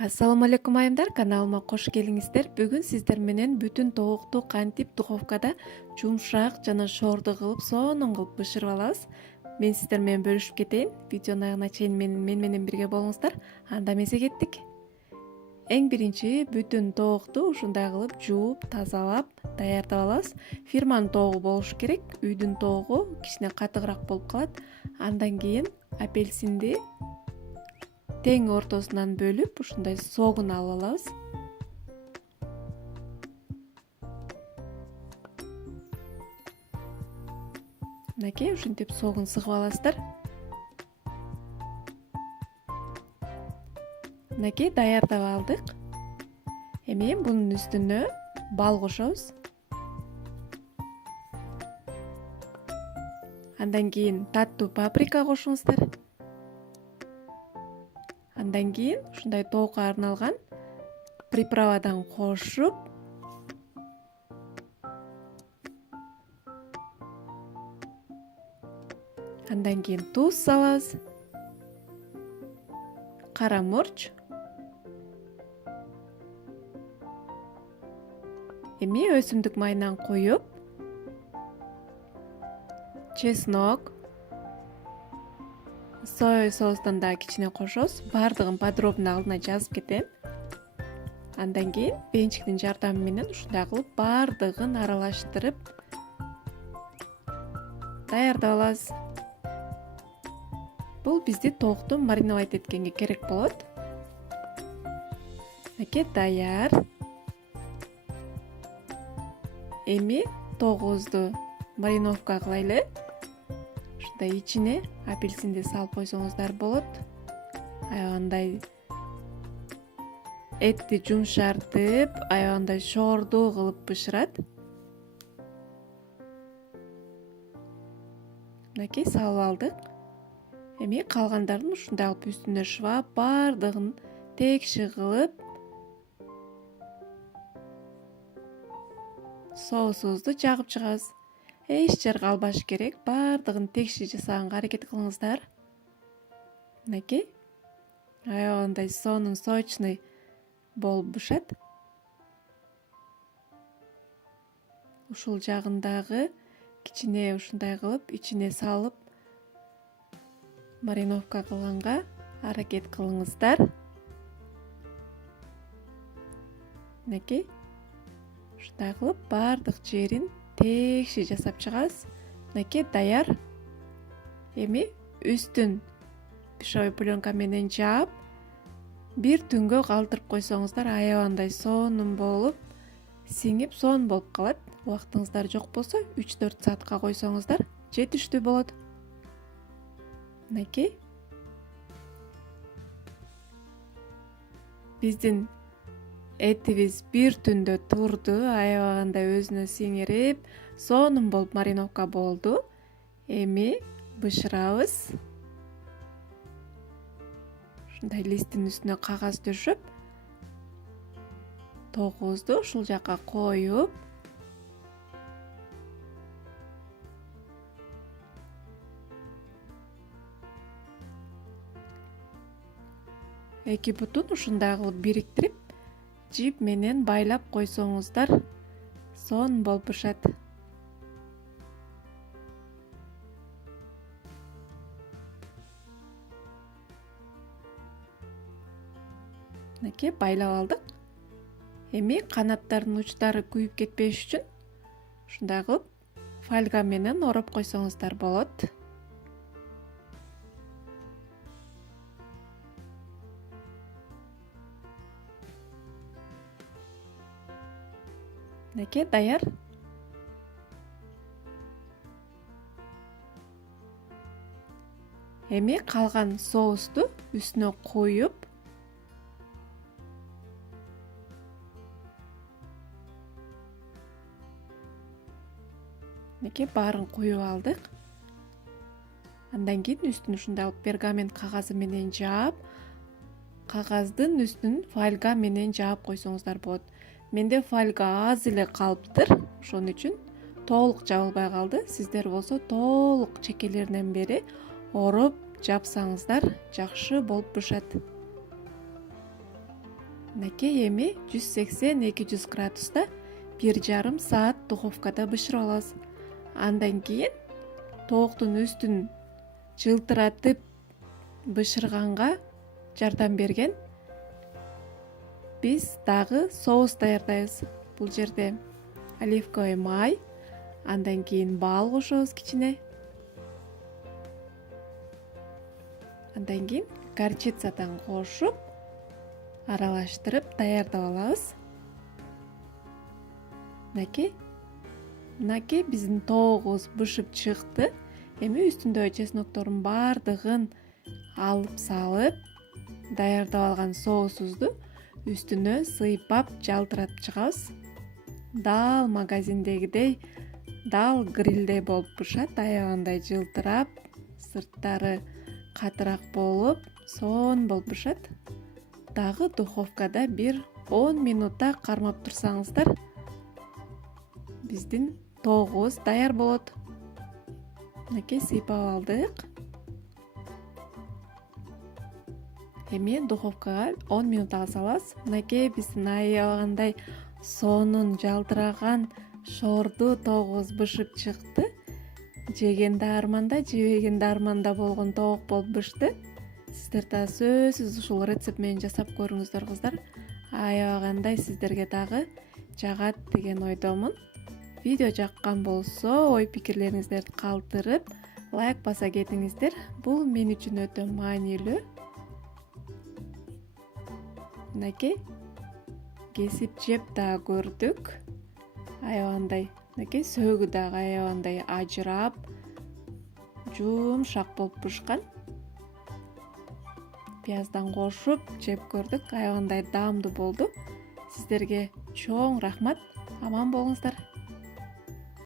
Ассаламу алейкум айымдар, каналыма кош келиңиздер. Бүгүн сиздер менен бүтүн тоокду кантип духовкада жумшак жана шоорду кылып сонун кылып бышырып алабыз. Мен сиздер менен бөлүшүп кетейин. Видеонун аягына чейин мен менен бирге болуңуздар. Анда эмесе кеттик. Эң биринчи бүтүн тоокду ушундай кылып жууп, тазалап, даярдап алабыз. Фирманын тоогу болуш керек. Үйдүн тоогу кичине катыгыраак болуп калат. Андан кийин апельсинди тең ортосунан бөлүп, ушундай согун алып алабыз. Мынакей ушинтип согун сыгып аласыздар. Мынакей даярдап алдык. Эми бунун үстүнө бал кошобуз. Андан кийин таттуу паприка кошуңуздар. Андан кийин ушундай тоокко арналган приправадан кошуп, андан кийин туз салабыз, кара мурч, эми өсүмдүк майынан коюп, чеснок, соя соустан да кичине кошобуз. Бардыгын подробно алдына жазып кетем. Андан кийин венчиктин жардамы менен ушундай кылып бардыгын аралаштырып даярдап алабыз. Бул бизди тоокту мариновать эткенге керек болот. Мынакей даяр. Эми тоогубузду мариновка кылайлы. Ушундай ичине апельсинди салып койсоңуздар болот. Аябагандай этти жумшартып, аябагандай шоордуу кылып бышырат. Мынакей салып алдык. Эми калгандарын ушундай кылып үстүнө шыбап, бардыгын текши кылып соусубузду жагып чыгабыз. Эч жер калбаш керек. Бардыгын текши жасаганга аракет кылыңыздар. Мынакей аябагандай сонун сочный болуп бышат. Ушул жагындагы кичине ушундай кылып ичине салып мариновка кылганга аракет кылыңыздар. Мынакей ушундай кылып бардык жерин текши жасап чыгабыз. Мынакей даяр. Эми үстүн пищевой пленка менен жаап, бир түнгө калтырып койсоңуздар аябагандай сонун болуп, сиңип сонун болуп калат. Убактыңыздар жок болсо 3-4 саатка койсоңуздар жетиштүү болот. Мынакей биздин этибиз бир түндө турду, аябагандай өзүнө сиңирип, сонун болуп мариновка болду. Эми бышырабыз. Ушундай листтин үстүнө кагаз төшөп, тоогубузду ушул жакка коюп, эки бутун ушундай кылып бириктирип, жип менен байлап койсоңуздар сонун болуп бышат. Мынакей байлап алдык. Эми канаттардын учтары күйүп кетпеш үчүн ушундай кылып фольга менен ороп койсоңуздар болот. Мынакей даяр. Эми калган соусту үстүнө коюп, мынакей баарын куюп алдык. Андан кийин үстүн ушундай кылып пергамент кагазы менен жаап, кагаздын үстүн фольга менен жаап койсоңуздар болот. Менде фольга аз эле калыптыр, ошон үчүн толук жабылбай калды. Сиздер болсо толук чекелеринен бери ороп жапсаңыздар жакшы болуп бышат. Мынакей эми 180-200 градуста 1,5 саат духовкада бышырып алабыз. Андан кийин тооктун үстүн жылтыратып бышырганга жардам берген биз дагы соус даярдайбыз. Бул жерде оливковый май, андан кийин бал кошобуз кичине. Андан кийин горчицадан кошуп, аралаштырып даярдап алабыз. Мынакей биздин тоогубуз бышып чыкты. Эми үстүндөгү чесноктордун баардыгын алып салып, даярдап алган соусубузду үстүнө сыйпап жалтыратып чыгабыз. Дал магазиндегидей, дал грилдей болуп бышат, аябагандай жылтырап, сырттары катыраак болуп, сонун болуп бышат. Дагы духовкада бир 10 минутта кармап турсаңыздар, биздин тоогубуз даяр болот. Мынакей сыйпап алдык. Эми духовкага 10 минутага салабыз. Мынакей биздин аябагандай сонун жалтыраган шорду тоогубуз бышып чыкты. Жегенде арманда, жебегенде арманда болгон тоок болуп бышты. Сиздер да сөзсүз ушул рецепт менен жасап көрүңүздөр кыздар. Аябагандай сиздерге дагы жагат деген ойдомун. Видео жаккан болсо, ой пикирлериңиздерди калтырып, лайк баса кетиңиздер. Бул мен үчүн өтө маанилүү. Мынакей кесип жеп да көрдүк. Аябагандай, мынакей сөөгү дагы аябагандай ажырап, жумшак болуп бышкан. Пияздан кошуп жеп көрдүк. Аябагандай даамдуу болду. Сиздерге чоң рахмат. Аман болуңуздар.